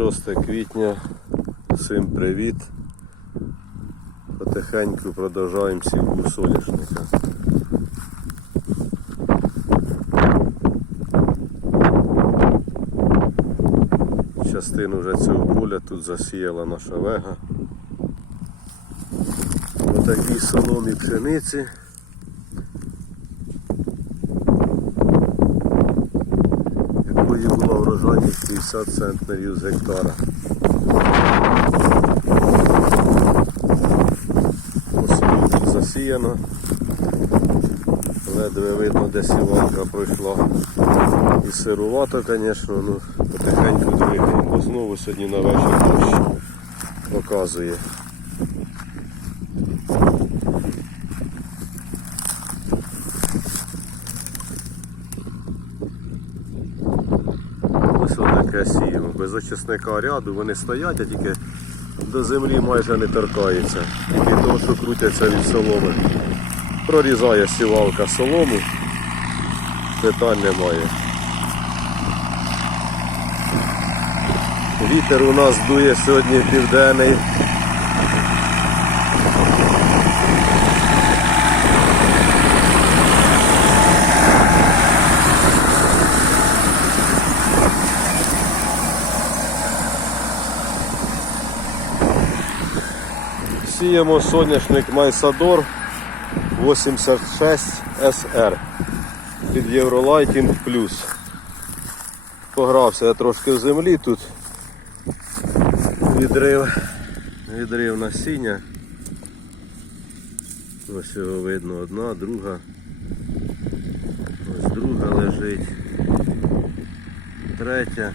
26 квітня. Всім привіт. Потихеньку продовжуємо сівку соняшника. Частину вже цього поля тут засіяла наша вега. Отакій соломі пшениці. Була 50 центнерів з гектара. Осінню засіяно. Ледве видно, де сівалка пройшла. І сирувато, звісно, ну потихеньку двигаємо. Знову сьогодні на вечір дощ показує. Сіємо. Без очисника ряду вони стоять, а тільки до землі майже не торкаються. Від того, що крутяться від соломи. Прорізає сівалка солому, питань немає. Вітер у нас дує сьогодні південний. Сіємо соняшник Майсадор 86 SR під Євролайтінг Плюс. Погрався я трошки в землі тут. Відрив, відрив насіння. Ось його видно одна, друга. Ось друга лежить. Третя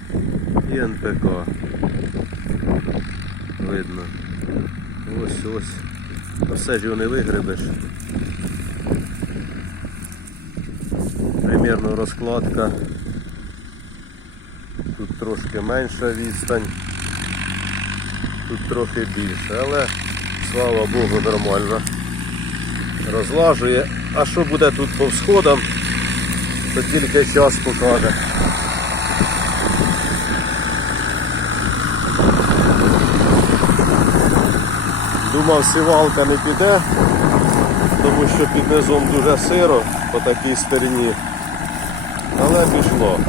і НПК. Видно. Ось ось. Все ж його не вигребеш. Примірно розкладка. Тут трошки менша відстань. Тут трохи більше, але слава Богу нормально. Розлажує. А що буде тут по всходам, то тільки час покаже. Думав, сівалка не піде, тому що під низом дуже сиро по такій стороні. Але пішло.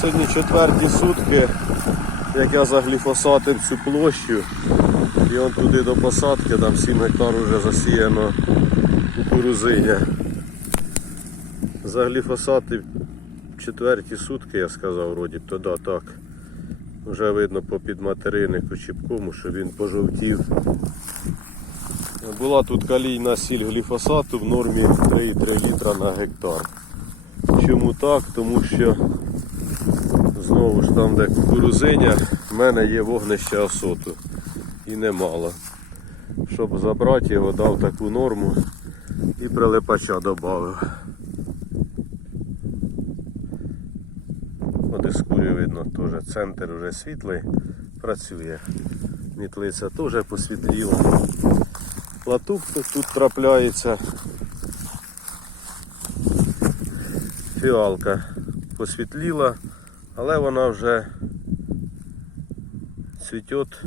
Сьогодні четверті сутки, як я загліфосатив цю площу, і он туди до посадки, там 7 гектар вже засіяно кукурузиня. Загліфосатив четверті сутки, я сказав, вроді, то да, так. Вже видно по підматериннику чіпкому, що він пожовтів. Була тут калійна сіль гліфосату в нормі 3,3 літра на гектар. Чому так? Тому що знову ж там, де кукурузиня, в мене є вогнище асоту. І немало. Щоб забрати його, дав таку норму і прилипача додав. Дискурі видно теж центр вже світлий, працює. Мітлиця теж посвітліла. Латук тут, тут трапляється. Фіалка посвітліла, але вона вже цвітет,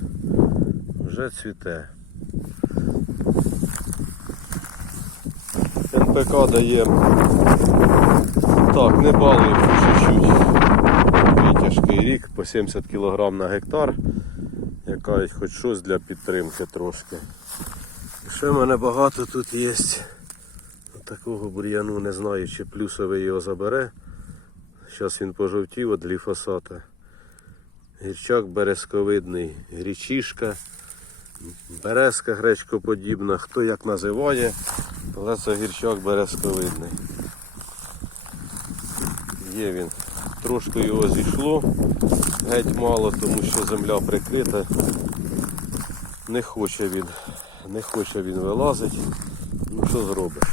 вже цвіте. НПК дає так, не балуємо чуть-чуть. Рік по 70 кг на гектар. Яка хоч щось для підтримки трошки. Ще в мене багато тут є. Такого бур'яну не знаю, чи плюсовий його забере. Зараз він пожовтів від гліфосата. Гірчак березковидний, грічишка, березка гречкоподібна, хто як називає, але це гірчак березковидний. Є він. Трошки його зійшло, геть мало, тому що земля прикрита. Не хоче він, не хоче він вилазити. Ну що зробиш?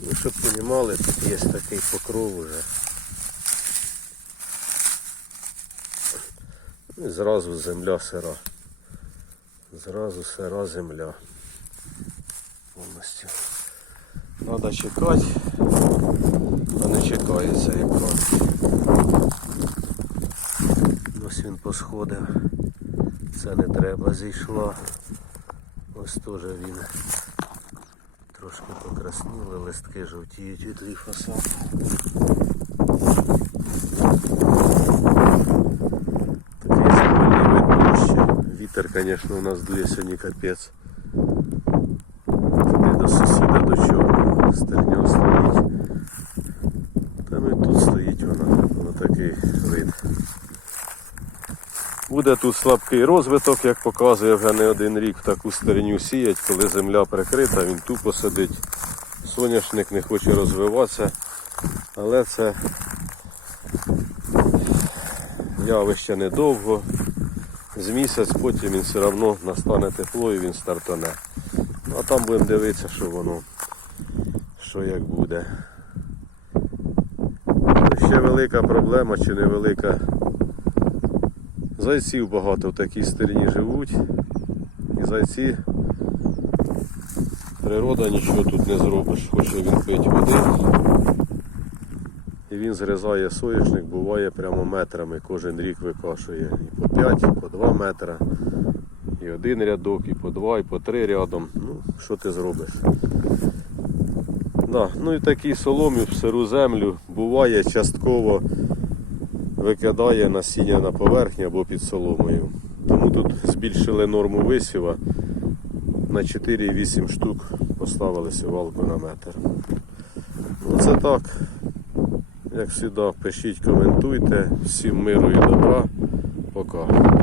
Ну, щоб розуміли, тут є такий покров уже. І зразу земля сира. Зразу сира земля. Повністю. Треба чекати, а не чекається як кажуть. він посходив. Це не треба зійшло. Ось теж він трошки покрасніли, листки жовтіють від ліфоса. Вітер, звісно, у нас дує сьогодні капець. Туди до сусіда до чого. Стерня стоїть. Там і тут стоїть вона. Воно такий вид. Буде тут слабкий розвиток, як показує вже не один рік таку стерню сіять, коли земля прикрита, він тупо сидить. Соняшник не хоче розвиватися, але це явище недовго. З місяць потім він все одно настане тепло і він стартане. А там будемо дивитися, що воно, що як буде. Ще велика проблема чи невелика. Зайців багато в такій стерні живуть. І зайці природа нічого тут не зробиш. Хоче він пить води. І він зрізає соняшник, буває прямо метрами, кожен рік викашує. І по 5, і по 2 метра. І один рядок, і по два, і по три рядом. Ну, що ти зробиш? Да. Ну і такі соломі в сиру землю буває частково викидає насіння на поверхню або під соломою. Тому тут збільшили норму висіва на 4-8 штук поставили сівалку на метр. Оце так. Як завжди, пишіть, коментуйте. Всім миру і добра. Пока.